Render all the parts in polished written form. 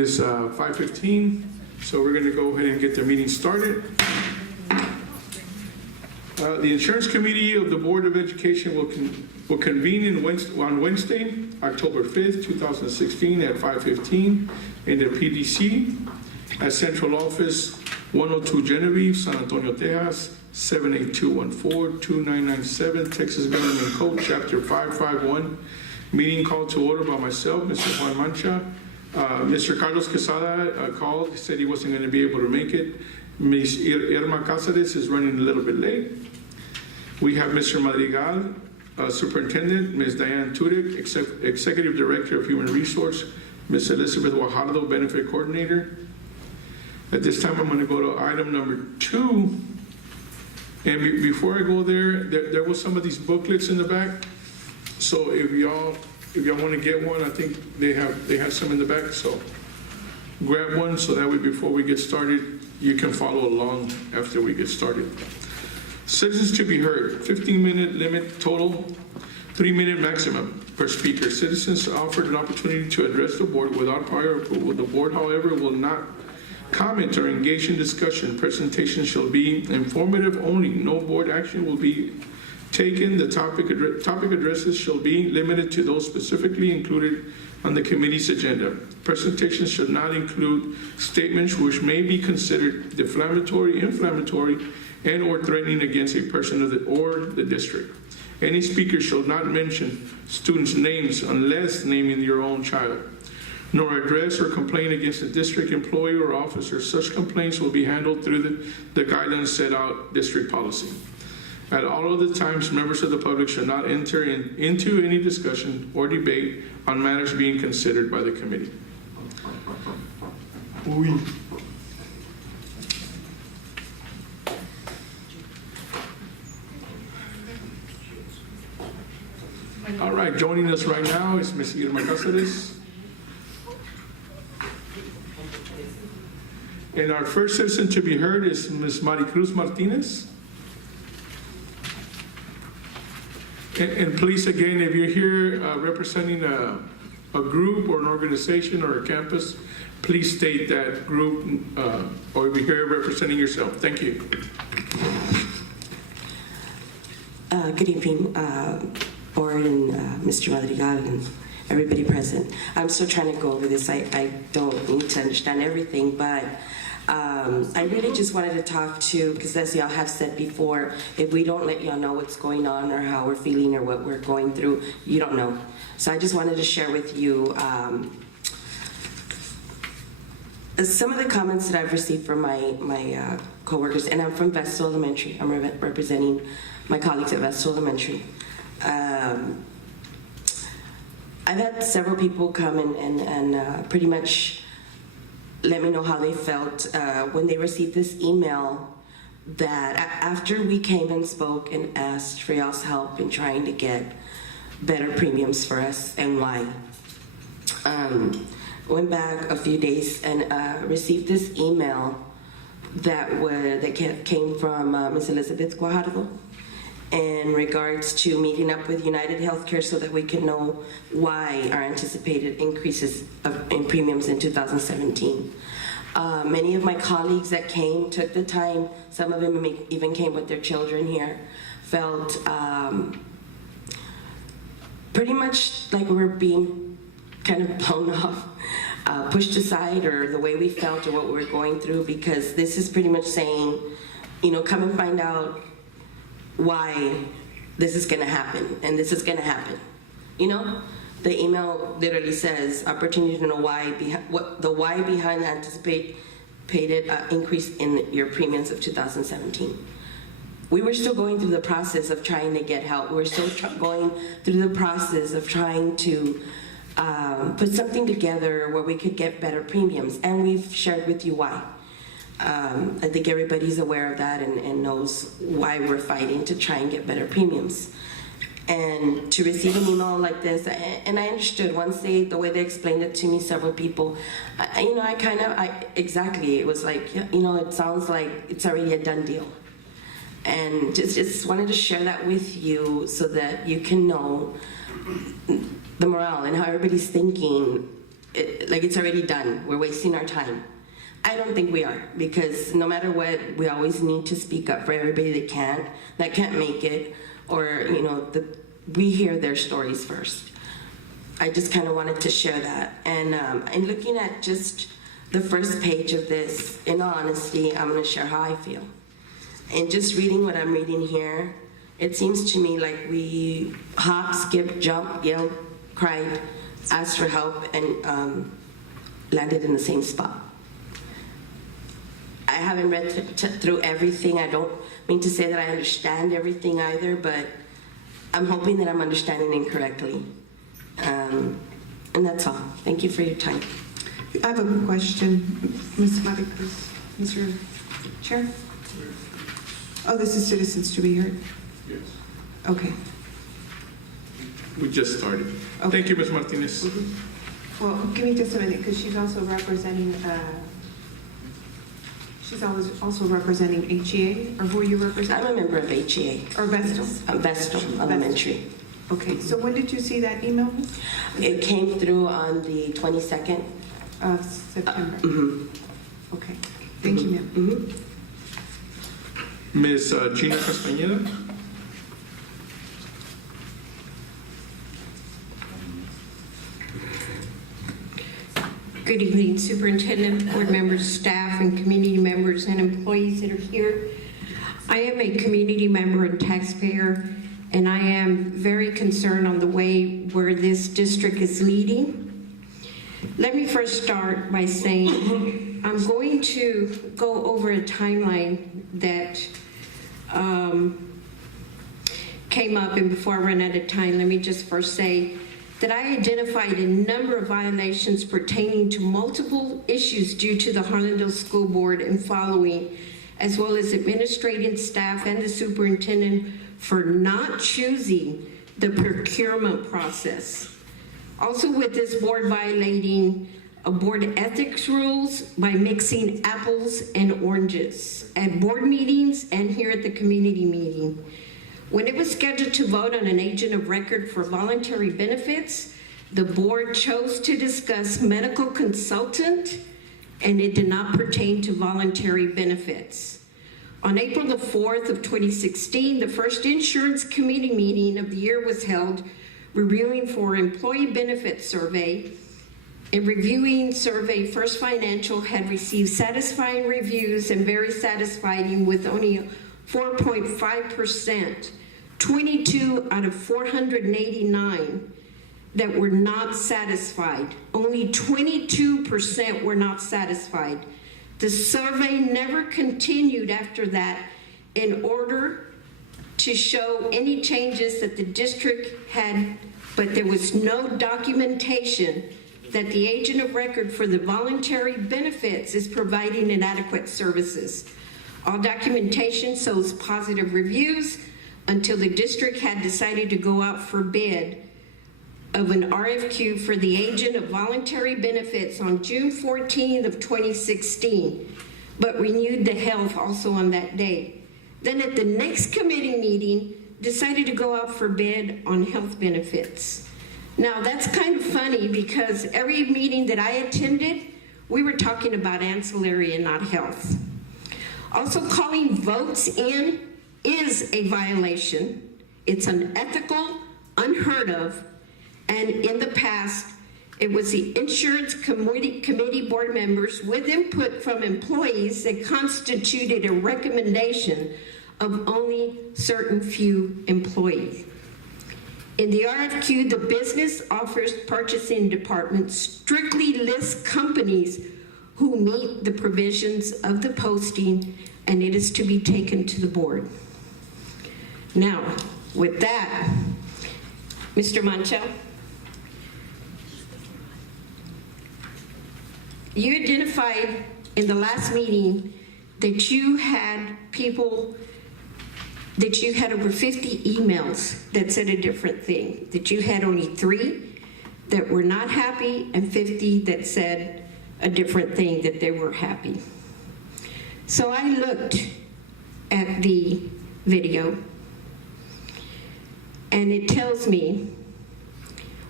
It's 5:15, so we're going to go ahead and get the meeting started. The Insurance Committee of the Board of Education will convene on Wednesday, October 5th, 2016 at 5:15 in the PDC at Central Office 102 Genevieve, San Antonio, Texas, 78214-2997, Texas Government Code, Chapter 551. Meeting called to order by myself, Mr. Juan Mancha. Mr. Carlos Quesada called, said he wasn't going to be able to make it. Ms. Irma Cáceres is running a little bit late. We have Mr. Madrigal, Superintendent, Ms. Diane Tudyk, Executive Director of Human Resource, Ms. Elizabeth Guajardo, Benefit Coordinator. At this time, I'm going to go to item number 2. And before I go there was some of these booklets in the back. So if y'all want to get one, I think they have some in the back. So grab one so that way before we get started, you can follow along after we get started. Citizens to be heard, 15-minute limit total, 3-minute maximum per speaker. Citizens offered an opportunity to address the board without prior approval. The board, however, will not comment or engage in discussion. Presentation shall be informative only. No board action will be taken. The topic addresses shall be limited to those specifically included on the committee's agenda. Presentations should not include statements which may be considered defamatory, inflammatory, and or threatening against a person or the district. Any speaker shall not mention students' names unless naming your own child, nor address or complain against a district employee or officer. Such complaints will be handled through the guidelines set out district policy. At all other times, members of the public should not enter into any discussion or debate on matters being considered by the committee. All right, joining us right now is Ms. Irma Cáceres. And our first citizen to be heard is Ms. Maricruz Martinez. And please, again, if you're here representing a group or an organization or a campus, please state that group, or if you're here representing yourself. Thank you. Good evening, board and Mr. Madrigal and everybody present. I'm still trying to go over this. I don't need to understand everything, but I really just wanted to talk to, because as y'all have said before, if we don't let y'all know what's going on or how we're feeling or what we're going through, you don't know. So I just wanted to share with you some of the comments that I've received from my coworkers, and I'm from Vestal Elementary. I'm representing my colleagues at Vestal Elementary. I've had several people come and pretty much let me know how they felt when they received this email that after we came and spoke and asked for y'all's help in trying to get better premiums for us and why. Went back a few days and received this email that came from Ms. Elizabeth Guajardo in regards to meeting up with United Healthcare so that we could know why our anticipated increases in premiums in 2017. Many of my colleagues that came took the time, some of them even came with their children here, felt pretty much like we were being kind of blown off, pushed aside, or the way we felt or what we were going through, because this is pretty much saying, you know, come and find out why this is going to happen, and this is going to happen. You know, the email literally says opportunity to know why behind the anticipated increase in your premiums of 2017. We were still going through the process of trying to get help. We were still going through the process of trying to put something together where we could get better premiums, and we've shared with you why. I think everybody's aware of that and knows why we're fighting to try and get better premiums. And to receive an email like this, and I understood once the way they explained it to me, several people, exactly, it was like, you know, it sounds like it's already a done deal. And just wanted to share that with you so that you can know the morale and how everybody's thinking like it's already done. We're wasting our time. I don't think we are, because no matter what, we always need to speak up for everybody that can't make it, or we hear their stories first. I just kind of wanted to share that. And looking at just the first page of this, in all honesty, I'm going to share how I feel. And just reading what I'm reading here, it seems to me like we hop, skip, jump, yelled, cried, asked for help, and landed in the same spot. I haven't read through everything. I don't mean to say that I understand everything either, but I'm hoping that I'm understanding incorrectly. And that's all. Thank you for your time. I have a question, Ms. Maricruz. Mr. Chair? Oh, this is citizens to be heard? Yes. Okay. We just started. Okay. Thank you, Ms. Martinez. Well, give me just a minute, because she's also representing, HEA, or who are you I'm representing? a member of HEA. Or Vestal? Vestal Elementary. Okay, so when did you see that email, Ms.? It came through on the 22nd. Of September? Okay, thank you, ma'am. Ms. Gina Castañeda. Good evening, Superintendent, board members, staff, and community members and employees that are here. I am a community member and taxpayer, and I am very concerned on the way where this district is leading. Let me first start by saying I'm going to go over a timeline that came up, and before I run out of time, let me just first say that I identified a number of violations pertaining to multiple issues due to the Harlandale School Board and following, as well as administrative staff and the superintendent for not choosing the procurement process. Also with this board violating board ethics rules by mixing apples and oranges at board meetings and here at the community meeting. When it was scheduled to vote on an agent of record for voluntary benefits, the board chose to discuss medical consultant, and it did not pertain to voluntary benefits. On April the 4th of 2016, the first insurance committee meeting of the year was held, reviewing for employee benefit survey. In reviewing survey, First Financial had received satisfying reviews and very satisfying with only 4.5%, 22 out of 489 that were not satisfied. Only 22% were not satisfied. The survey never continued after that in order to show any changes that the district had, but there was no documentation that the agent of record for the voluntary benefits is providing inadequate services. All documentation shows positive reviews until the district had decided to go out for bid of an RFQ for the agent of voluntary benefits on June 14th of 2016, but renewed the health also on that day. Then at the next committee meeting, decided to go out for bid on health benefits. Now that's kind of funny because every meeting that I attended, we were talking about ancillary and not health. Also, calling votes in is a violation. It's unethical, unheard of, and in the past, it was the insurance committee board members with input from employees that constituted a recommendation of only certain few employees. In the RFQ, the business offers purchasing department strictly lists companies who meet the provisions of the posting, and it is to be taken to the board. Now, with that, Mr. Mancha, you identified in the last meeting that you had people, that you had over 50 emails that said a different thing, that you had only 3 that were not happy and 50 that said a different thing, that they were happy. So I looked at the video, and it tells me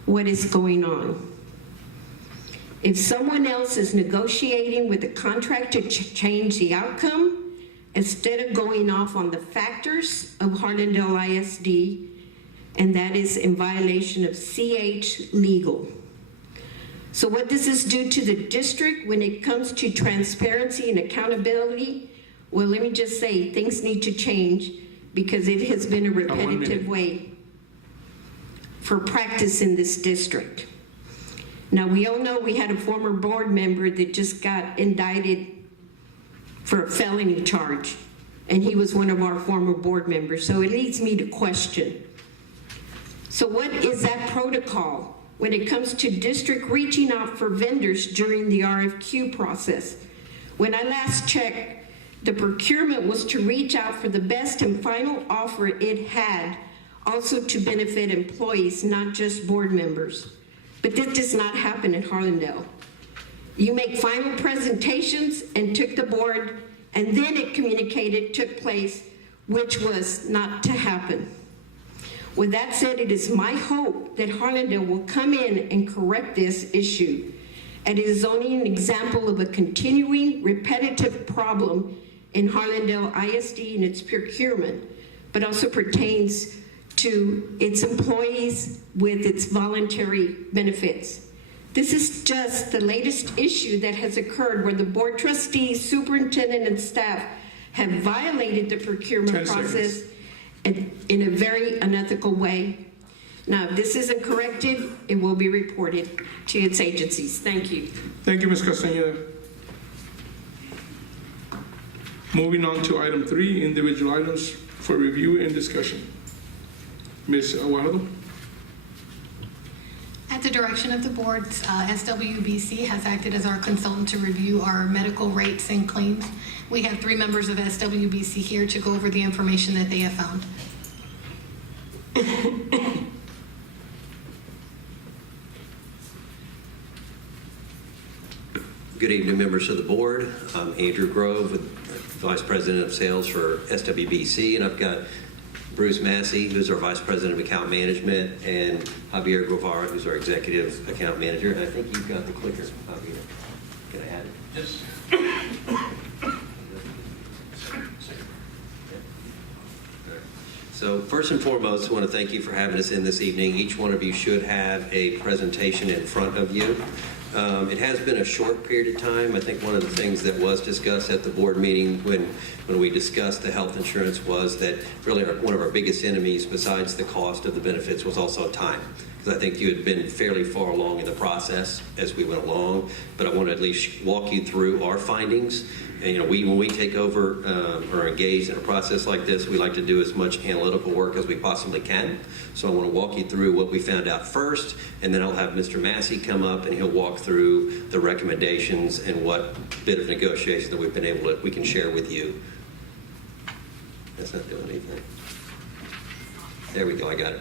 what is going on. If someone else is negotiating with the contractor to change the outcome, instead of going off on the factors of Harlandale ISD, and that is in violation of CH legal. So what does this do to the district when it comes to transparency and accountability? Well, let me just say, things need to change because it has been a repetitive way for practice in this district. Now, we all know we had a former board member that just got indicted for a felony charge, and he was one of our former board members, so it leads me to question. So what is that protocol when it comes to district reaching out for vendors during the RFQ process? When I last checked, the procurement was to reach out for the best and final offer it had, also to benefit employees, not just board members. But this does not happen in Harlandale. You make final presentations and took the board, and then it communicated took place, which was not to happen. With that said, it is my hope that Harlandale will come in and correct this issue. And it is only an example of a continuing repetitive problem in Harlandale ISD and its procurement, but also pertains to its employees with its voluntary benefits. This is just the latest issue that has occurred where the board trustees, superintendent, and staff have violated the procurement 10 seconds. process in a very unethical way. Now, if this isn't corrected, it will be reported to its agencies. Thank you. Thank you, Ms. Castañeda. Moving on to item 3, individual items for review and discussion. Ms. Aguado? At the direction of the board, SWBC has acted as our consultant to review our medical rates and claims. We have 3 members of SWBC here to go over the information that they have found. Good evening, members of the board. I'm Andrew Grove, Vice President of Sales for SWBC, and I've got Bruce Massey, who's our Vice President of Account Management, and Javier Guevara, who's our Executive Account Manager. And I think you've got the clicker, Javier. Can I add it? Yes. So first and foremost, I want to thank you for having us in this evening. Each one of you should have a presentation in front of you. It has been a short period of time. I think one of the things that was discussed at the board meeting when we discussed the health insurance was that really one of our biggest enemies besides the cost of the benefits was also time. Because I think you had been fairly far along in the process as we went along, but I want to at least walk you through our findings. And, when we take over or engage in a process like this, we like to do as much analytical work as we possibly can. So I want to walk you through what we found out first, and then I'll have Mr. Massey come up and he'll walk through the recommendations and what bit of negotiation that we've been able to, we can share with you. That's not doing anything. There we go, I got it.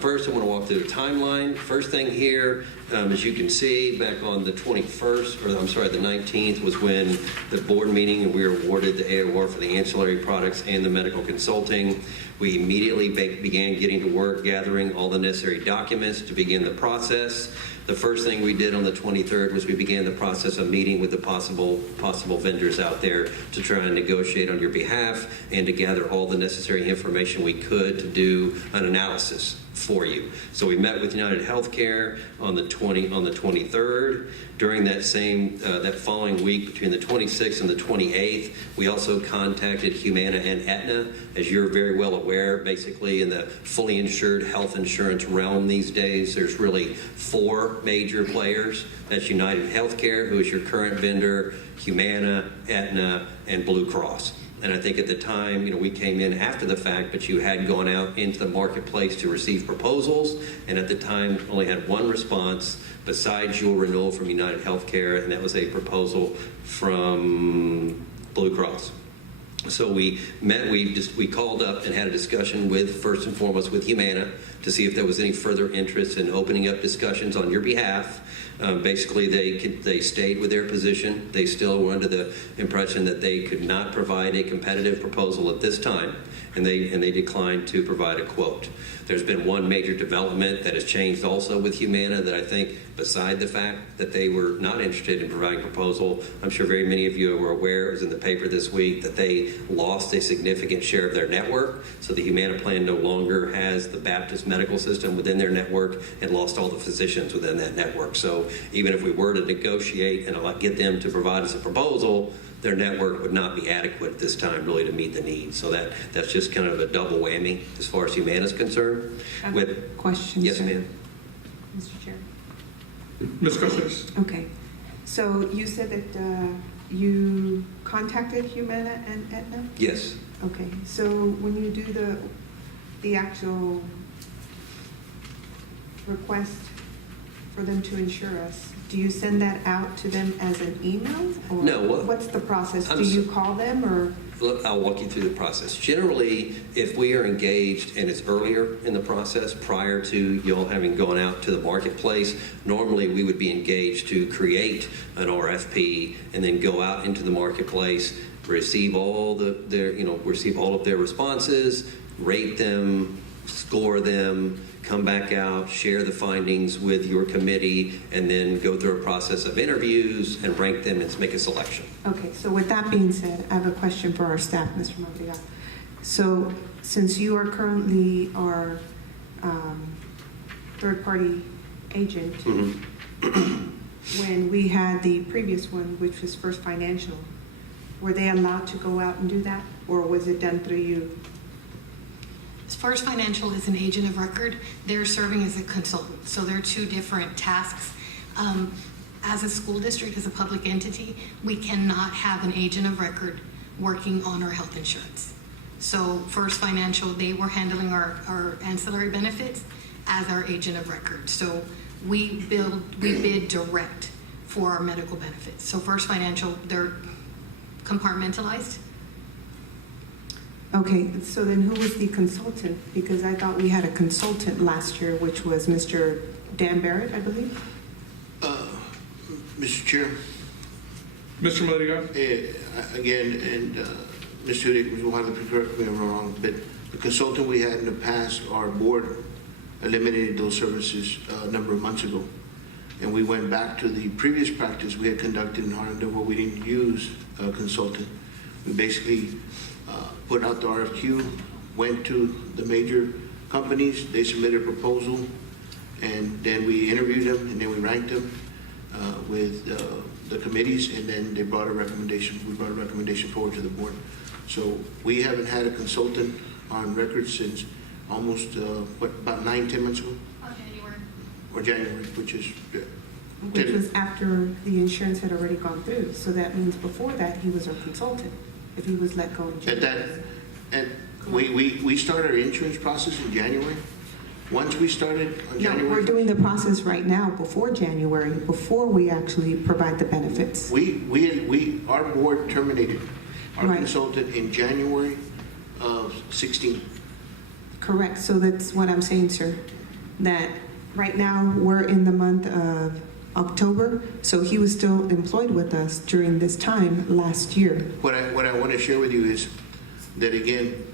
First, I want to walk through the timeline. First thing here, as you can see, back on the 21st, or I'm sorry, the 19th was when the board meeting and we were awarded the AOR for the ancillary products and the medical consulting. We immediately began getting to work gathering all the necessary documents to begin the process. The first thing we did on the 23rd was we began the process of meeting with the possible vendors out there to try and negotiate on your behalf and to gather all the necessary information we could to do an analysis for you. So we met with United Healthcare on the 23rd. During that following week, between the 26th and the 28th, we also contacted Humana and Aetna. As you're very well aware, basically in the fully insured health insurance realm these days, there's really 4 major players. That's United Healthcare, who is your current vendor, Humana, Aetna, and Blue Cross. And I think at the time, we came in after the fact, but you had gone out into the marketplace to receive proposals, and at the time only had one response besides your renewal from United Healthcare, and that was a proposal from Blue Cross. So we met, we called up and had a discussion with, first and foremost, with Humana to see if there was any further interest in opening up discussions on your behalf. Basically, they stayed with their position. They still were under the impression that they could not provide a competitive proposal at this time, and they declined to provide a quote. There's been one major development that has changed also with Humana that I think beside the fact that they were not interested in providing proposal. I'm sure very many of you were aware, it was in the paper this week, that they lost a significant share of their network. So the Humana plan no longer has the Baptist medical system within their network and lost all the physicians within that network. So even if we were to negotiate and get them to provide us a proposal, their network would not be adequate at this time really to meet the needs. So that's just kind of a double whammy as far as Humana is concerned. I have a question, Yes, sir. ma'am. Mr. Chair. Ms. Caceres? Okay, so you said that you contacted Humana and Aetna? Yes. Okay, so when you do the actual request for them to insure us, do you send that out to them as an email? Or No, what's the process? I'm Do you so- call them or? Look, I'll walk you through the process. Generally, if we are engaged and it's earlier in the process, prior to y'all having gone out to the marketplace, normally we would be engaged to create an RFP and then go out into the marketplace, receive all receive all of their responses, rate them, score them, come back out, share the findings with your committee, and then go through a process of interviews and rank them and make a selection. Okay, so with that being said, I have a question for our staff, Mr. Madrigal. So since you are currently our third-party agent, when we had the previous one, which was First Financial, were they allowed to go out and do that? Or was it done through you? First Financial is an agent of record. They're serving as a consultant, so they're two different tasks. As a school district, as a public entity, we cannot have an agent of record working on our health insurance. So First Financial, they were handling our ancillary benefits as our agent of record. So we bid direct for our medical benefits. So First Financial, they're compartmentalized. Okay, so then who was the consultant? Because I thought we had a consultant last year, which was Mr. Dan Barrett, I believe. Mr. Chair, Mr. Madrigal? again, and Mr. Hudick will have to correct me if I'm wrong, but the consultant we had in the past, our board eliminated those services a number of months ago. And we went back to the previous practice we had conducted in Harlem where we didn't use a consultant. We basically put out the RFQ, went to the major companies, they submitted a proposal, and then we interviewed them, and then we ranked them with the committees, and then they brought a recommendation. We brought a recommendation forward to the board. So we haven't had a consultant on record since almost, about 9-10 months ago? January. Or January, which is... Which was after the insurance had already gone through. So that means before that, he was our consultant, if he was let go in At that, January. and we started our insurance process in January. Once we started on No, January... we're doing the process right now before January, before we actually provide the benefits. Our board terminated our Right. consultant in January of 16. Correct, so that's what I'm saying, sir. That right now, we're in the month of October, so he was still employed with us during this time last year. What I want to share with you is that, again,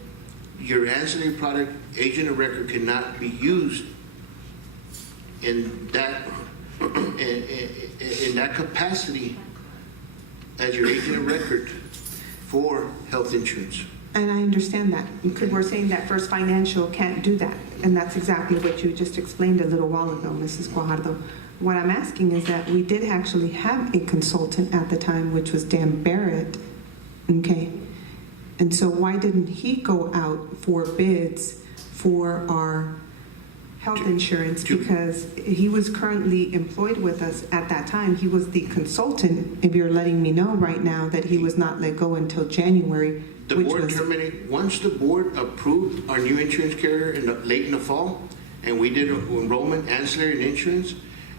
your ancillary product agent of record cannot be used in that capacity as your agent of record for health insurance. And I understand that, because we're saying that First Financial can't do that. And that's exactly what you just explained a little while ago, Mrs. Guajardo. What I'm asking is that we did actually have a consultant at the time, which was Dan Barrett, okay? And so why didn't he go out for bids for our health insurance? Because he was currently employed with us at that time. He was the consultant, if you're letting me know right now that he was not let go until January. The which board was- terminated, once the board approved our new insurance carrier late in the fall, and we did enrollment, ancillary and insurance,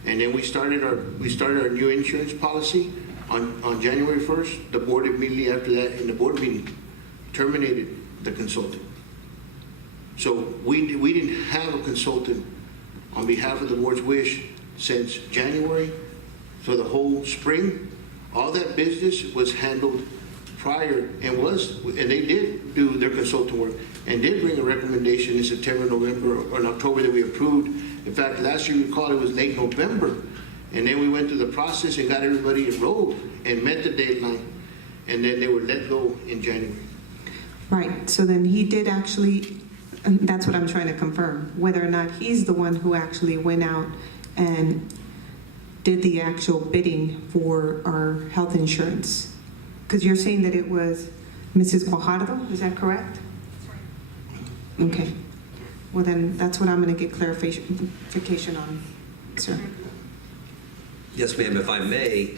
and then we started our new insurance policy on January 1st, the board immediately after that, in the board meeting, terminated the consultant. So we didn't have a consultant on behalf of the board's wish since January. So the whole spring, all that business was handled prior and they did do their consulting work and did bring a recommendation in September, November, or in October that we approved. In fact, last year, recall, it was late November, And then we went through the process and got everybody enrolled and met the deadline, and then they were let go in January. Right, so then he did actually, and that's what I'm trying to confirm, whether or not he's the one who actually went out and did the actual bidding for our health insurance. Because you're saying that it was Mrs. Guajardo, is that correct? Okay. Well, then that's what I'm going to get clarification on, sir. Yes, ma'am, if I may,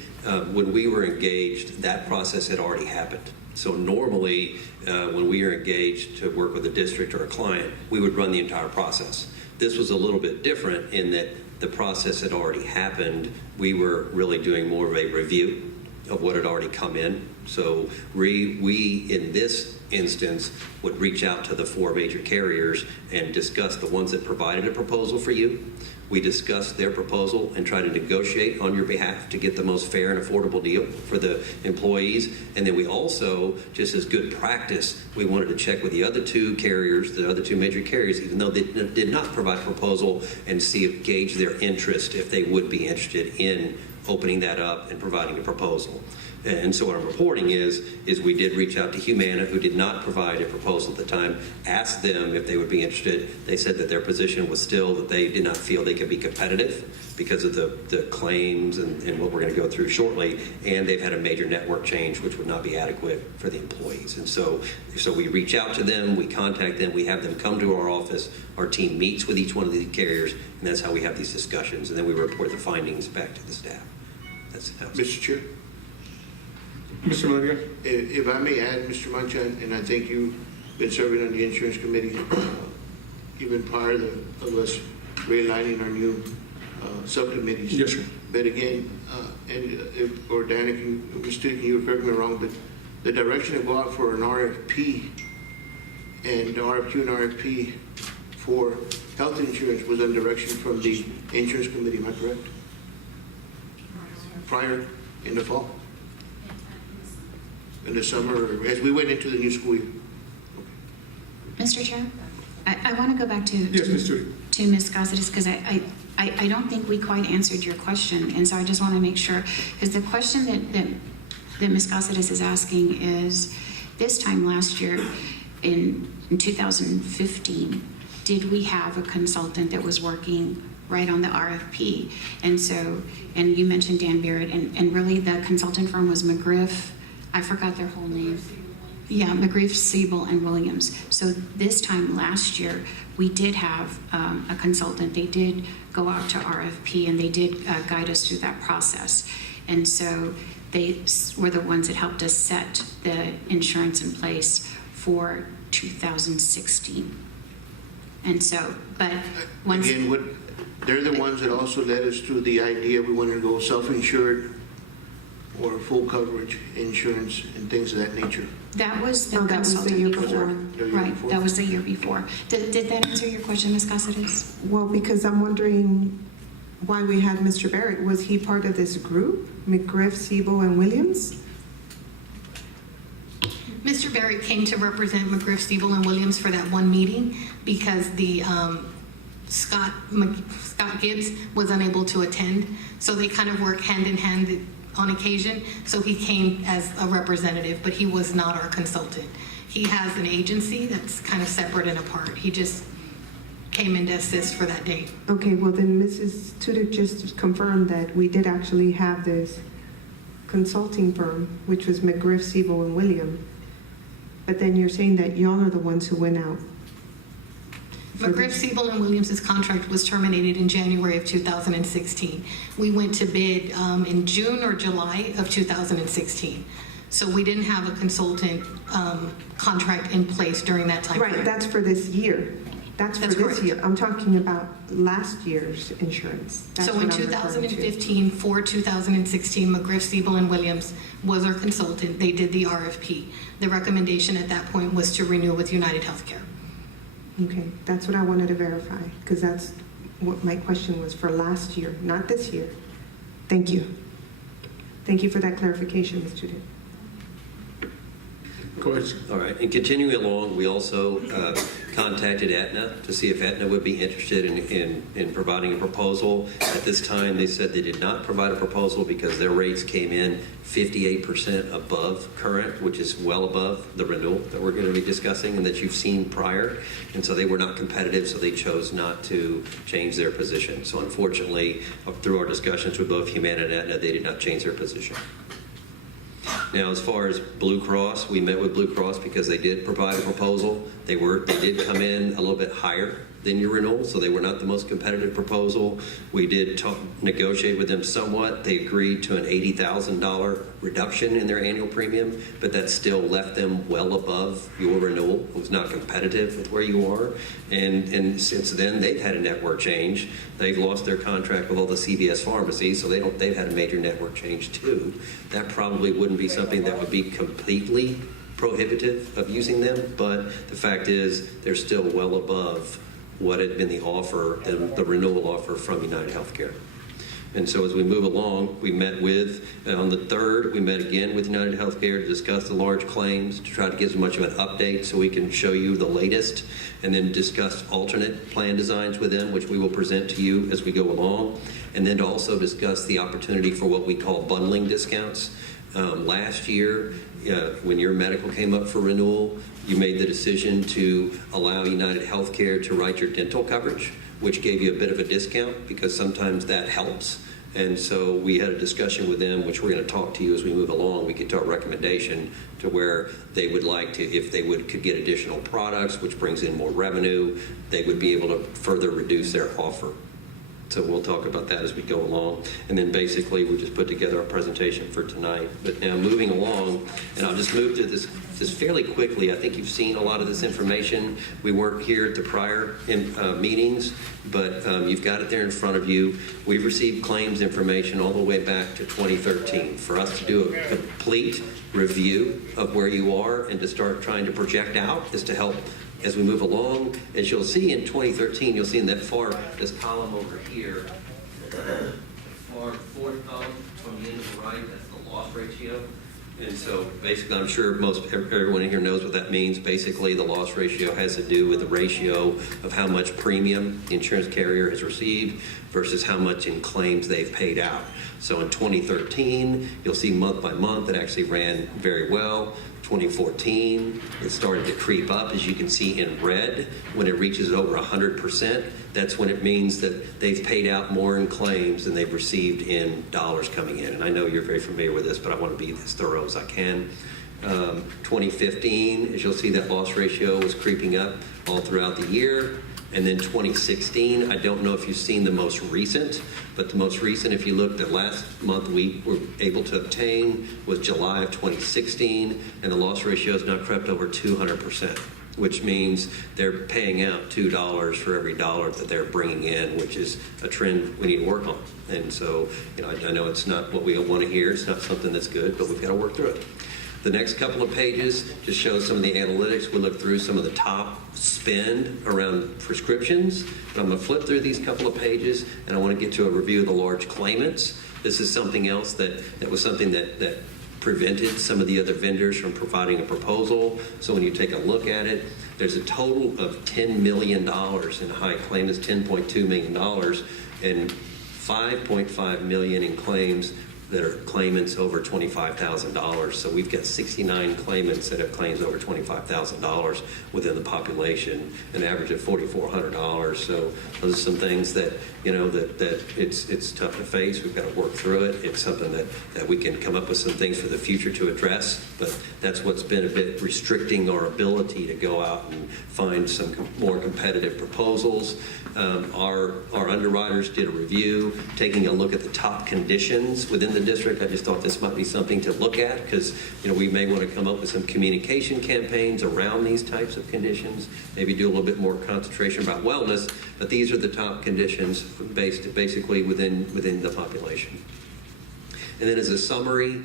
when we were engaged, that process had already happened. So normally, when we are engaged to work with a district or a client, we would run the entire process. This was a little bit different in that the process had already happened. We were really doing more of a review of what had already come in. So we in this instance, would reach out to the 4 major carriers and discuss the ones that provided a proposal for you. We discuss their proposal and try to negotiate on your behalf to get the most fair and affordable deal for the employees. And then we also, just as good practice, we wanted to check with the other 2 carriers, the other 2 major carriers, even though they did not provide a proposal, and gauge their interest if they would be interested in opening that up and providing a proposal. And so what I'm reporting is we did reach out to Humana, who did not provide a proposal at the time, asked them if they would be interested. They said that their position was still that they did not feel they could be competitive because of the claims and what we're going to go through shortly, and they've had a major network change which would not be adequate for the employees. And so we reach out to them, we contact them, we have them come to our office, our team meets with each one of these carriers, and that's how we have these discussions, and then we report the findings back to the staff. That's how it's Mr. Chair, Mr. Melendez? if I may add, Mr. Mancha, and I think you've been serving on the insurance committee even prior of us realigning our new subcommittees. Yes, sir. But again, or Diana, can you correct me wrong, but the direction to go out for an RFP and RFQ and RFP for health insurance was on direction from the insurance committee, am I correct? Prior, in the fall? In the summer, as we went into the new school year? Mr. Chair, I want to go back to Yes, Ms. Judy. to Ms. Cáceres, because I don't think we quite answered your question, and so I just want to make sure, because the question that Ms. Cáceres is asking is, this time last year, in 2015, did we have a consultant that was working right on the RFP? And so, and you mentioned Dan Barrett, and really the consultant firm was McGriff, I forgot their whole name. Yeah, McGriff, Siebel, and Williams. So this time last year, we did have a consultant. They did go out to RFP, and they did guide us through that process. And so they were the ones that helped us set the insurance in place for 2016. And so, but once... Again, they're the ones that also led us to the idea we wanted to go self-insured or full coverage insurance and things of that nature. That was the that was the consultant year before. before. The year Right, before. that was the year before. Did that answer your question, Ms. Cáceres? Well, because I'm wondering why we had Mr. Barrett. Was he part of this group, McGriff, Siebel, and Williams? Mr. Barrett came to represent McGriff, Siebel, and Williams for that one meeting because the Scott Gibbs was unable to attend. So they kind of work hand in hand on occasion. So he came as a representative, but he was not our consultant. He has an agency that's kind of separate and apart. He just came in to assist for that date. Okay, well then Mrs. Tudyk just confirmed that we did actually have this consulting firm, which was McGriff, Siebel, and Williams. But then you're saying that y'all are the ones who went out. for McGriff, the- Siebel, and Williams' contract was terminated in January of 2016. We went to bid in June or July of 2016. So we didn't have a consultant contract in place during that time Right, frame. that's for this year. That's for That's this correct. year. I'm talking about last year's insurance. That's So what in I'm referring to. 2015, for 2016, McGriff, Siebel, and Williams was our consultant. They did the RFP. The recommendation at that point was to renew with United Healthcare. Okay, that's what I wanted to verify, because that's what my question was for last year, not this year. Thank you. Thank you for that clarification, Ms. Judith. Go ahead. All right, and continuing along, we also contacted Aetna to see if Aetna would be interested in providing a proposal. At this time, they said they did not provide a proposal because their rates came in 58% above current, which is well above the renewal that we're going to be discussing and that you've seen prior. And so they were not competitive, so they chose not to change their position. So unfortunately, through our discussions with both Humana and Aetna, they did not change their position. Now, as far as Blue Cross, we met with Blue Cross because they did provide a proposal. They did come in a little bit higher than your renewal, so they were not the most competitive proposal. We did negotiate with them somewhat. They agreed to an $80,000 reduction in their annual premium, but that still left them well above your renewal. It was not competitive with where you are. And since then, they've had a network change. They've lost their contract with all the CVS pharmacies, so they've had a major network change too. That probably wouldn't be something that would be completely prohibitive of using them, but the fact is they're still well above what had been the offer, the renewal offer from United Healthcare. And so as we move along, we met with, on the 3rd, we met again with United Healthcare to discuss the large claims, to try to get as much of an update so we can show you the latest, and then discuss alternate plan designs with them, which we will present to you as we go along, and then to also discuss the opportunity for what we call bundling discounts. Last year, when your medical came up for renewal, you made the decision to allow United Healthcare to write your dental coverage, which gave you a bit of a discount because sometimes that helps. And so we had a discussion with them, which we're going to talk to you as we move along. We get to our recommendation to where they would like to, if they could get additional products, which brings in more revenue, they would be able to further reduce their offer. So we'll talk about that as we go along. And then basically we just put together our presentation for tonight. But now moving along, and I'll just move through this fairly quickly. I think you've seen a lot of this information. We weren't here at the prior meetings, but you've got it there in front of you. We've received claims information all the way back to 2013. For us to do a complete review of where you are and to start trying to project out is to help as we move along. As you'll see in 2013, you'll see in this column over here, far fourth column from the end to the right, that's the loss ratio. And so basically, I'm sure everyone in here knows what that means. Basically, the loss ratio has to do with the ratio of how much premium the insurance carrier has received versus how much in claims they've paid out. So in 2013, you'll see month by month, it actually ran very well. 2014, it started to creep up, as you can see in red. When it reaches over 100%, that's when it means that they've paid out more in claims than they've received in dollars coming in. And I know you're very familiar with this, but I want to be as thorough as I can. 2015, as you'll see, that loss ratio was creeping up all throughout the year. And then 2016, I don't know if you've seen the most recent, but the most recent, if you look, the last month we were able to obtain was July of 2016, and the loss ratio has now crept over 200%, which means they're paying out $2 for every dollar that they're bringing in, which is a trend we need to work on. And so, I know it's not what we want to hear, it's not something that's good, but we've got to work through it. The next couple of pages just show some of the analytics. We'll look through some of the top spend around prescriptions. But I'm going to flip through these couple of pages, and I want to get to a review of the large claimants. This is something else that was something that prevented some of the other vendors from providing a proposal. So when you take a look at it, there's a total of $10 million in high claims, $10.2 million, and $5.5 million in claims that are claimants over $25,000. So we've got 69 claimants that have claims over $25,000 within the population, an average of $4,400. So those are some things that, that it's tough to face. We've got to work through it. It's something that we can come up with some things for the future to address, but that's what's been a bit restricting our ability to go out and find some more competitive proposals. Our underwriters did a review, taking a look at the top conditions within the district. I just thought this might be something to look at because, we may want to come up with some communication campaigns around these types of conditions, maybe do a little bit more concentration about wellness, but these are the top conditions basically within the population. And then as a summary,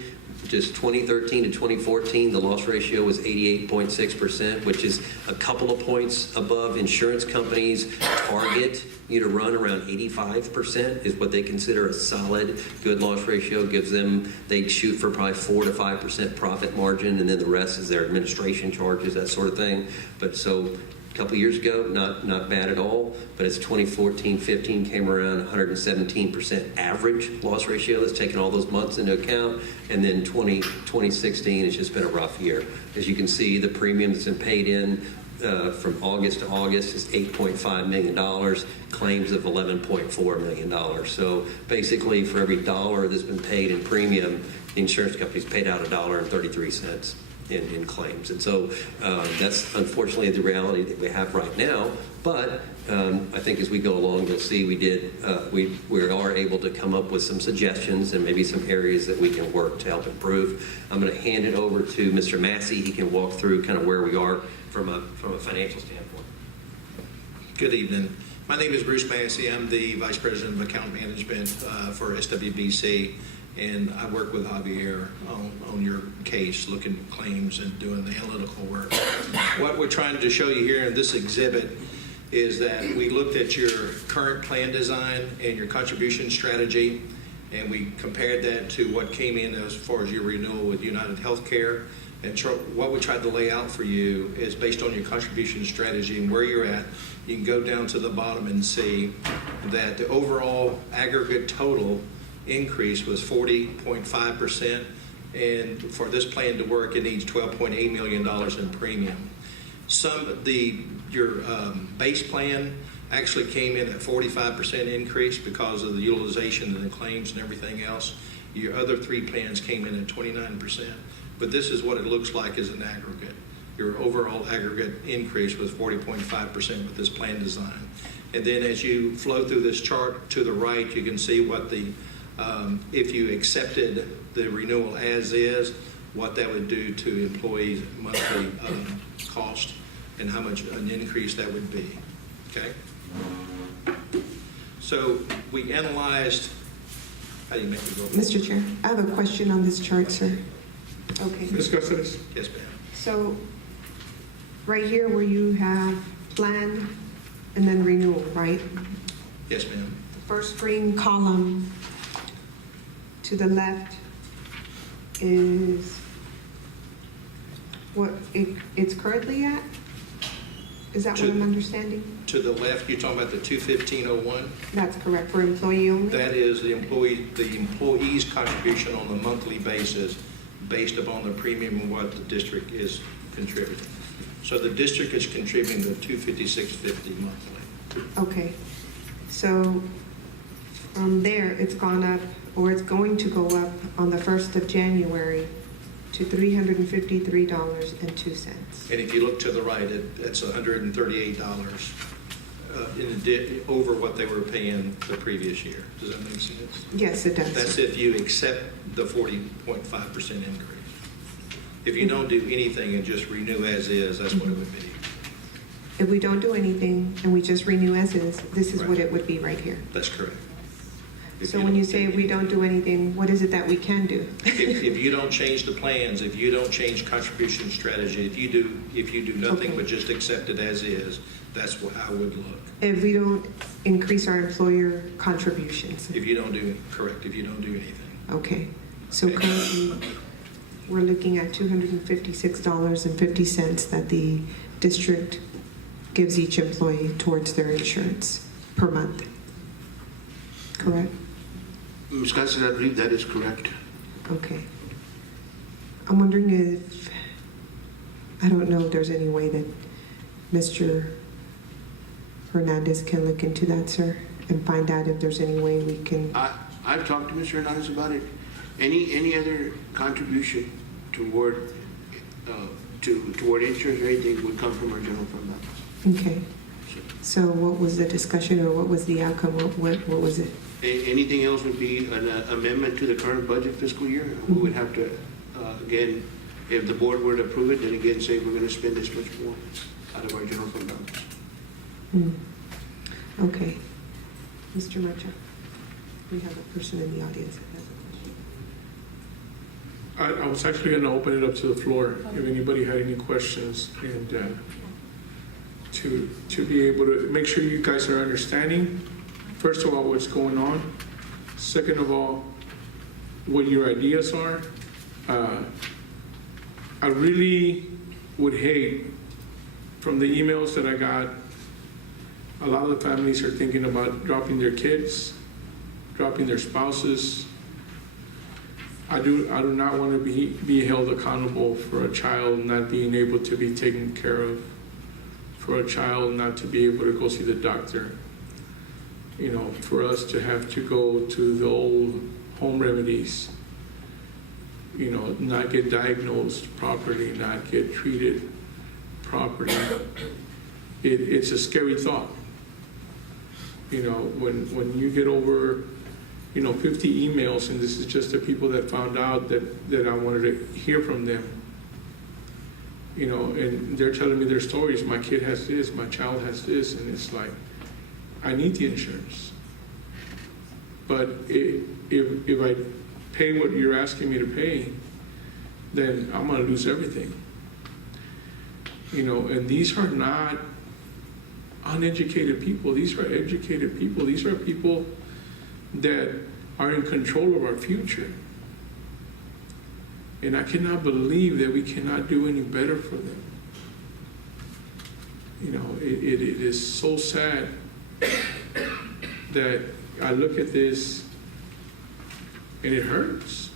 just 2013 to 2014, the loss ratio was 88.6%, which is a couple of points above insurance companies' target. You to run around 85% is what they consider a solid, good loss ratio. Gives them, they shoot for probably 4 to 5% profit margin, and then the rest is their administration charges, that sort of thing. But so a couple years ago, not bad at all, but as 2014-15 came around, 117% average loss ratio. That's taken all those months into account. And then 2016 has just been a rough year. As you can see, the premium that's been paid in from August to August is $8.5 million, claims of $11.4 million. So basically, for every dollar that's been paid in premium, the insurance company's paid out $1.33 in claims. And so that's unfortunately the reality that we have right now. But I think as we go along, you'll see we are able to come up with some suggestions and maybe some areas that we can work to help improve. I'm going to hand it over to Mr. Massey. He can walk through kind of where we are from a financial standpoint. Good evening. My name is Bruce Massey. I'm the Vice President of Account Management for SWBC, and I work with Javier on your case, looking at claims and doing the analytical work. What we're trying to show you here in this exhibit is that we looked at your current plan design and your contribution strategy, and we compared that to what came in as far as your renewal with United Healthcare. And what we tried to lay out for you is based on your contribution strategy and where you're at. You can go down to the bottom and see that the overall aggregate total increase was 40.5%. And for this plan to work, it needs $12.8 million in premium. Your base plan actually came in at 45% increase because of the utilization and the claims and everything else. Your other three plans came in at 29%. But this is what it looks like as an aggregate. Your overall aggregate increase was 40.5% with this plan design. And then as you flow through this chart to the right, you can see what if you accepted the renewal as is, what that would do to employees' monthly cost and how much an increase that would be. Okay? So we analyzed, how do you make it go? Mr. Chair, I have a question on this chart, sir. Okay. Ms. Cáceres? Yes, ma'am. So, right here where you have plan and then renewal, right? Yes, ma'am. The first green column to the left is what it's currently at? Is that what I'm understanding? To the left, you're talking about the 215.01? That's correct, for employee only? That is the employee's contribution on a monthly basis based upon the premium and what the district is contributing. So the district is contributing the $256.50 monthly. Okay, so from there, it's gone up, or it's going to go up on the 1st of January to $353.02. And if you look to the right, that's $138 over what they were paying the previous year. Does that make sense? Yes, it does. That's if you accept the 40.5% increase. If you don't do anything and just renew as is, that's what it would be. If we don't do anything and we just renew as is, this is what it would be right here. That's correct. So when you say if we don't do anything, what is it that we can do? If you don't change the plans, if you don't change contribution strategy, if you do nothing Okay. but just accept it as is, that's how it would look. If we don't increase our employer contributions? If you don't do anything. Okay, so currently, we're looking at $256.50 that the district gives each employee towards their insurance per month. Correct? Ms. Cáceres, I believe that is correct. Okay. I'm wondering if, I don't know if there's any way that Mr. Hernandez can look into that, sir, and find out if there's any way we can. I've talked to Mr. Hernandez about it. Any other contribution toward insurance or anything would come from our general fund balance. Okay. So what was the discussion, or what was the outcome? What was it? Anything else would be an amendment to the current budget fiscal year. We would have to, again, if the board were to approve it, then again say we're going to spend this much more out of our general fund balance. Okay. Mr. Macha, we have a person in the audience that has a question. I was actually going to open it up to the floor if anybody had any questions, and to be able to make sure you guys are understanding, first of all, what's going on. Second of all, what your ideas are. I really would hate, from the emails that I got, a lot of the families are thinking about dropping their kids, dropping their spouses. I do not want to be held accountable for a child not being able to be taken care of, for a child not to be able to go see the doctor. You know, for us to have to go to the old home remedies, you know, not get diagnosed properly, not get treated properly. It's a scary thought. You know, when you get over, you know, 50 emails, and this is just the people that found out that I wanted to hear from them. You know, and they're telling me their stories. My kid has this, my child has this, and it's like, I need the insurance. But if I pay what you're asking me to pay, then I'm gonna lose everything. You know, and these are not uneducated people. These are educated people. These are people that are in control of our future. And I cannot believe that we cannot do any better for them. You know, it is so sad that I look at this and it hurts.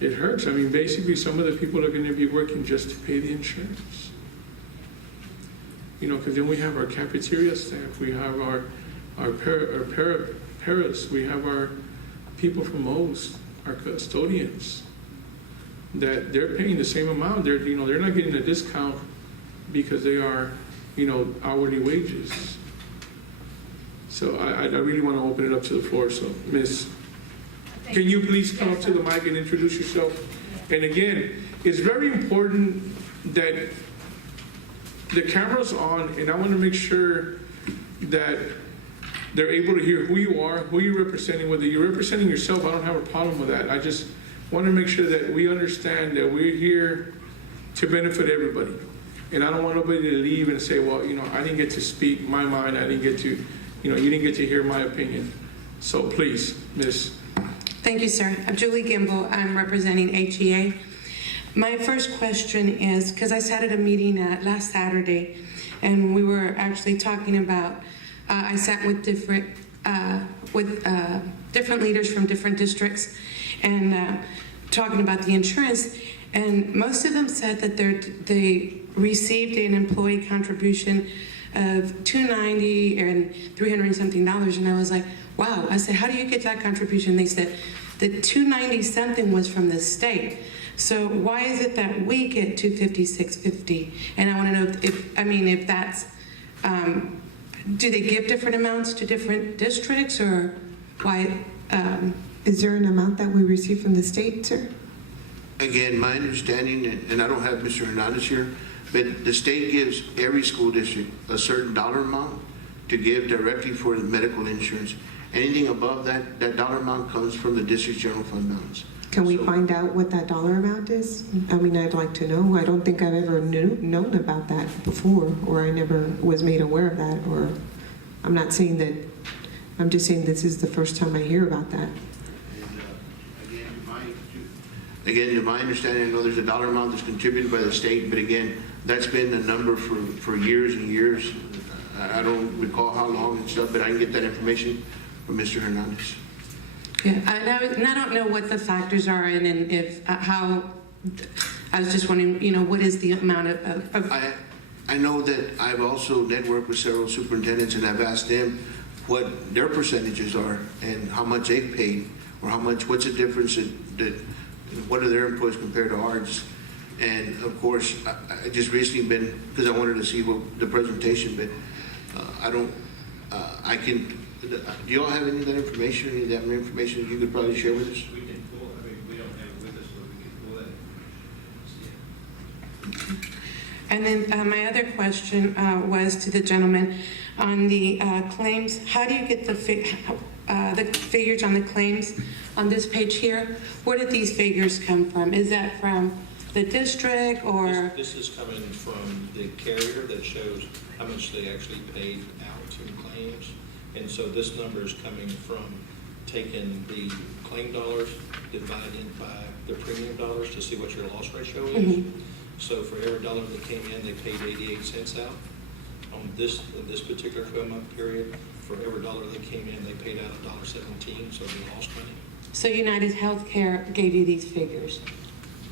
It hurts. I mean, basically, some of the people are going to be working just to pay the insurance. You know, because then we have our cafeteria staff, we have our paras, we have our people from O's, our custodians, that they're paying the same amount. They're not getting a discount because they are, you know, hourly wages. So I really want to open it up to the floor. So, Miss, can you please come up to the mic and introduce yourself? And again, it's very important that the camera's on, and I want to make sure that they're able to hear who you are, who you're representing. Whether you're representing yourself, I don't have a problem with that. I just want to make sure that we understand that we're here to benefit everybody. And I don't want nobody to leave and say, well, you know, I didn't get to speak my mind. I didn't get to, you know, you didn't get to hear my opinion. So please, Miss. Thank you, sir. I'm Julie Gimbel. I'm representing HEA. My first question is, because I sat at a meeting last Saturday, and we were actually talking about, I sat with different leaders from different districts, and talking about the insurance, and most of them said that they received an employee contribution of $290 and $300 and something, and I was like, wow. I said, how do you get that contribution? They said the $290 something was from the state. So why is it that we get $256.50? And I want to know if that's, do they give different amounts to different districts, or why? Is there an amount that we receive from the state, sir? Again, my understanding, and I don't have Mr. Hernandez here, but the state gives every school district a certain dollar amount to give directly for the medical insurance. Anything above that dollar amount comes from the district's general fund balance. Can we find out what that dollar amount is? I mean, I'd like to know. I don't think I've ever known about that before, or I never was made aware of that, or I'm not saying that, I'm just saying this is the first time I hear about that. Again, to my understanding, I know there's a dollar amount that's contributed by the state, but again, that's been the number for years and years. I don't recall how long and stuff, but I can get that information from Mr. Hernandez. Yeah, and I don't know what the factors are, and if how. I was just wondering, you know, what is the amount of I know that I've also networked with several superintendents, and I've asked them what their percentages are and how much they've paid, or what's the difference what are their employees compared to ours. And of course, I just recently been, because I wanted to see what the presentation, but do you all have any of that information, any of that information that you could probably share with us? We can pull, we don't have it with us, but we can pull that. And then my other question was to the gentleman on the claims. How do you get the figures on the claims on this page here, where did these figures come from? Is that from the district or? This is coming from the carrier that shows how much they actually paid out in claims. And so this number is coming from taking the claim dollars divided by the premium dollars to see what your loss ratio is. Mhm. So for every dollar that came in, they paid 88 cents out. On this particular 12-month period, for every dollar that came in, they paid out $1.17, so they lost money. So United Healthcare gave you these figures?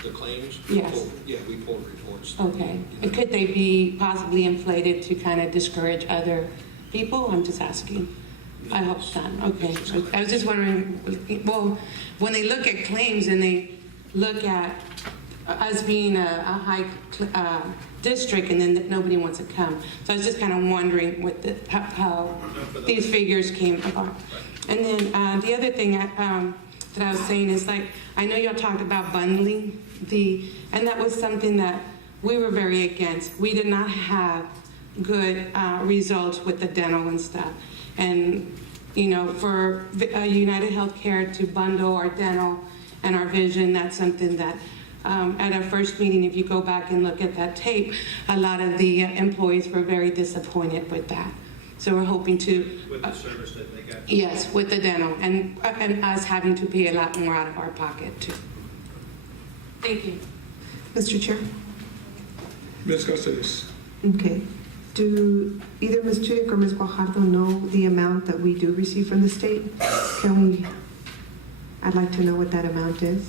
The claims? Yes. We pulled reports. Okay. And could they be possibly inflated to kind of discourage other people? I'm just asking. I hope not. Okay. I was just wondering, well, when they look at claims and they look at us being a high district and then that nobody wants to come. So I was just kind of wondering what how these figures came about. And then the other thing that I was saying is, like, I know y'all talked about bundling and that was something that we were very against. We did not have good results with the dental and stuff. And, you know, for United Healthcare to bundle our dental and our vision, that's something that at our first meeting, if you go back and look at that tape, a lot of the employees were very disappointed with that. So we're hoping to... With the service that they got? Yes, with the dental, and us having to pay a lot more out of our pocket, too. Thank you. Mr. Chair? Ms. Caceres. Okay. Do either Ms. Chudik or Ms. Guajardo know the amount that we do receive from the state? I'd like to know what that amount is.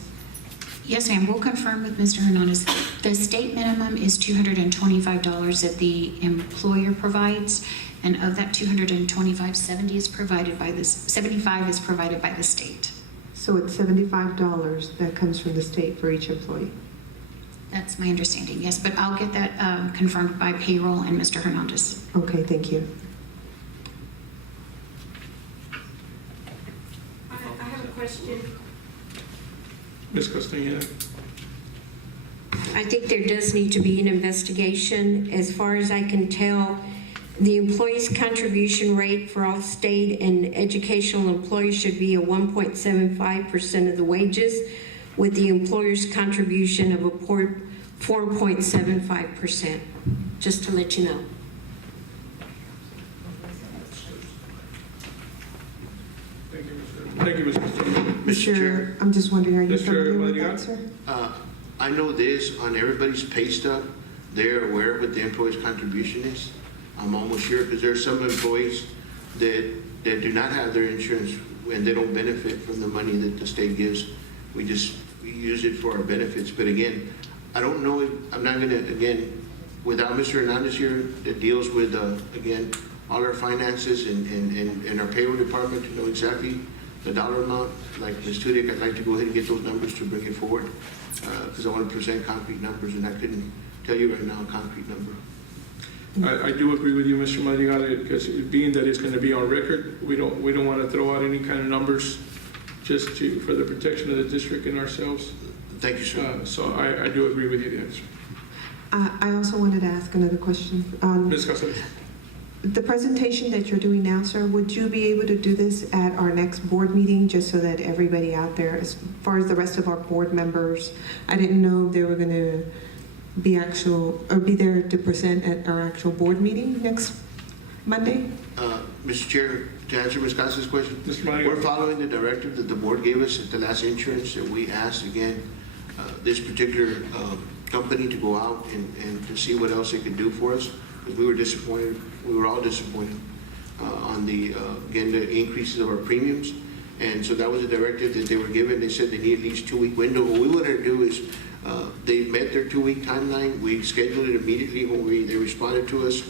Yes, ma'am, we'll confirm with Mr. Hernandez. The state minimum is $225 that the employer provides, and of that $225, $75 is provided by the state. So it's $75 that comes from the state for each employee. That's my understanding, yes, but I'll get that confirmed by payroll and Mr. Hernandez. Okay, thank you. I have a question. Ms. Castañeda. I think there does need to be an investigation. As far as I can tell, the employee's contribution rate for all state and educational employees should be a 1.75% of the wages, with the employer's contribution of a 4.75%, just to let you know. Thank you, Ms. Castañeda. Mr. Chair, I'm just wondering, are you Mr. familiar with Madrigal? that, sir? I know this, on everybody's pay stub, they're aware of what the employee's contribution is. I'm almost sure, because there are some employees that do not have their insurance and they don't benefit from the money that the state gives. We use it for our benefits. But again, I don't know if, I'm not going to, again, without Mr. Hernandez here that deals with, again, all our finances and our payroll department to know exactly the dollar amount. Like Ms. Tudyk, I'd like to go ahead and get those numbers to bring it forward, because I want to present concrete numbers, and I couldn't tell you right now a concrete number. I do agree with you, Mr. Madrigal, because being that it's going to be on record, we don't want to throw out any kind of numbers just for the protection of the district and ourselves. Thank you, sir. So I do agree with you, the answer. I also wanted to ask another question. Ms. Caceres. The presentation that you're doing now, sir, would you be able to do this at our next board meeting, just so that everybody out there, as far as the rest of our board members, I didn't know if they were going to be there to present at our actual board meeting next Monday? Mr. Chair, to answer Ms. Casa's question, Mr. Madrigal. we're following the directive that the board gave us at the last insurance, that we asked, again, this particular company to go out and to see what else they could do for us, because we were disappointed. We were all disappointed on again, the increases of our premiums. And so that was a directive that they were given. They said they need at least 2-week window. What we wanted to do is, they met their 2-week timeline. We scheduled it immediately when they responded to us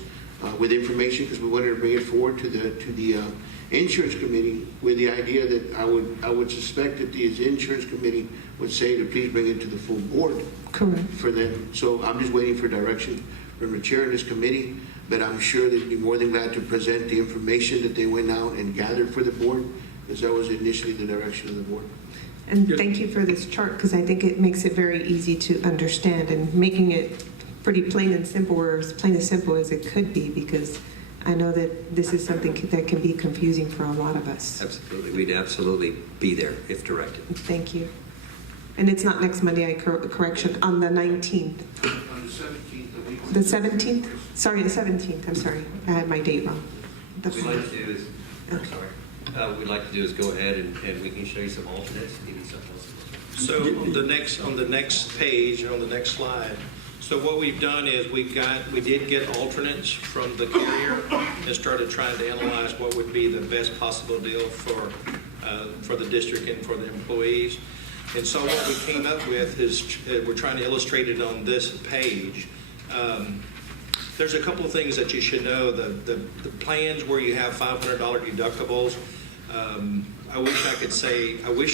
with information, because we wanted to bring it forward to the insurance committee with the idea that I would suspect that the insurance committee would say to please bring it to the full board. Correct. For them. So I'm just waiting for direction from the chair of this committee, but I'm sure they'd be more than glad to present the information that they went out and gathered for the board, because that was initially the direction of the board. And Yes. thank you for this chart, because I think it makes it very easy to understand and making it pretty plain and simple, or as plain and simple as it could be, because I know that this is something that can be confusing for a lot of us. Absolutely. We'd absolutely be there if directed. Thank you. And it's not next Monday, correction, on the 19th. On the 17th, the week. The 17th? Sorry, the 17th, I'm sorry. I had my date wrong. The What we'd like to do is, I'm sorry, what we'd like to do is go ahead and we can show you some alternates, give you something else. So on the next page, on the next slide, so what we've done is we did get alternates from the carrier and started trying to analyze what would be the best possible deal for the district and for the employees. And so what we came up with is, we're trying to illustrate it on this page. There's a couple of things that you should know. The plans where you have $500 deductibles, I wish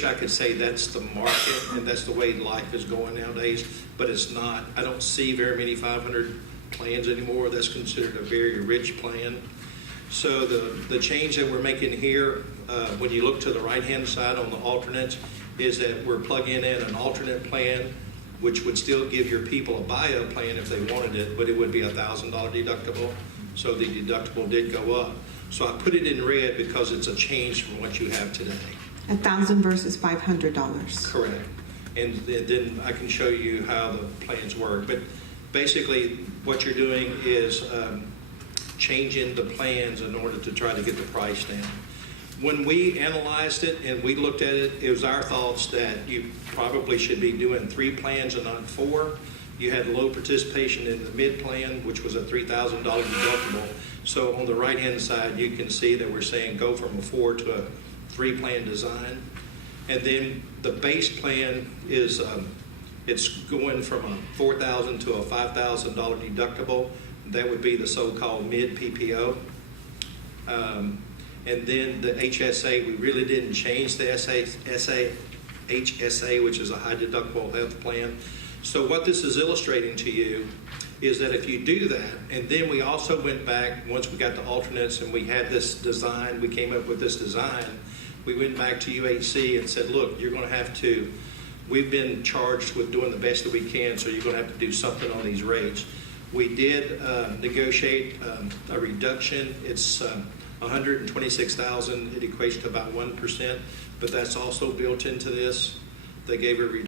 I could say that's the market and that's the way life is going nowadays, but it's not. I don't see very many 500 plans anymore. That's considered a very rich plan. So the change that we're making here, when you look to the right-hand side on the alternates, is that we're plugging in an alternate plan, which would still give your people a buy-up plan if they wanted it, but it would be a $1,000 deductible. So the deductible did go up. So I put it in red because it's a change from what you have today. $1,000 versus $500. Correct. And then I can show you how the plans work. But basically, what you're doing is changing the plans in order to try to get the price down. When we analyzed it and we looked at it, it was our thoughts that you probably should be doing 3 plans and not 4. You had low participation in the mid plan, which was a $3,000 deductible. So on the right-hand side, you can see that we're saying go from a 4 to a 3 plan design. And then the base plan is, it's going from a $4,000 to a $5,000 deductible. That would be the so-called mid PPO. And then the HSA, we really didn't change the HSA, which is a high deductible health plan. So what this is illustrating to you is that if you do that, and then we also went back, once we got the alternates and we had this design, we came up with this design, we went back to UHC and said, look, you're going to have to, we've been charged with doing the best that we can, so you're going to have to do something on these rates. We did negotiate a reduction. It's $126,000. It equates to about 1%, but that's also built into this. They gave a reduction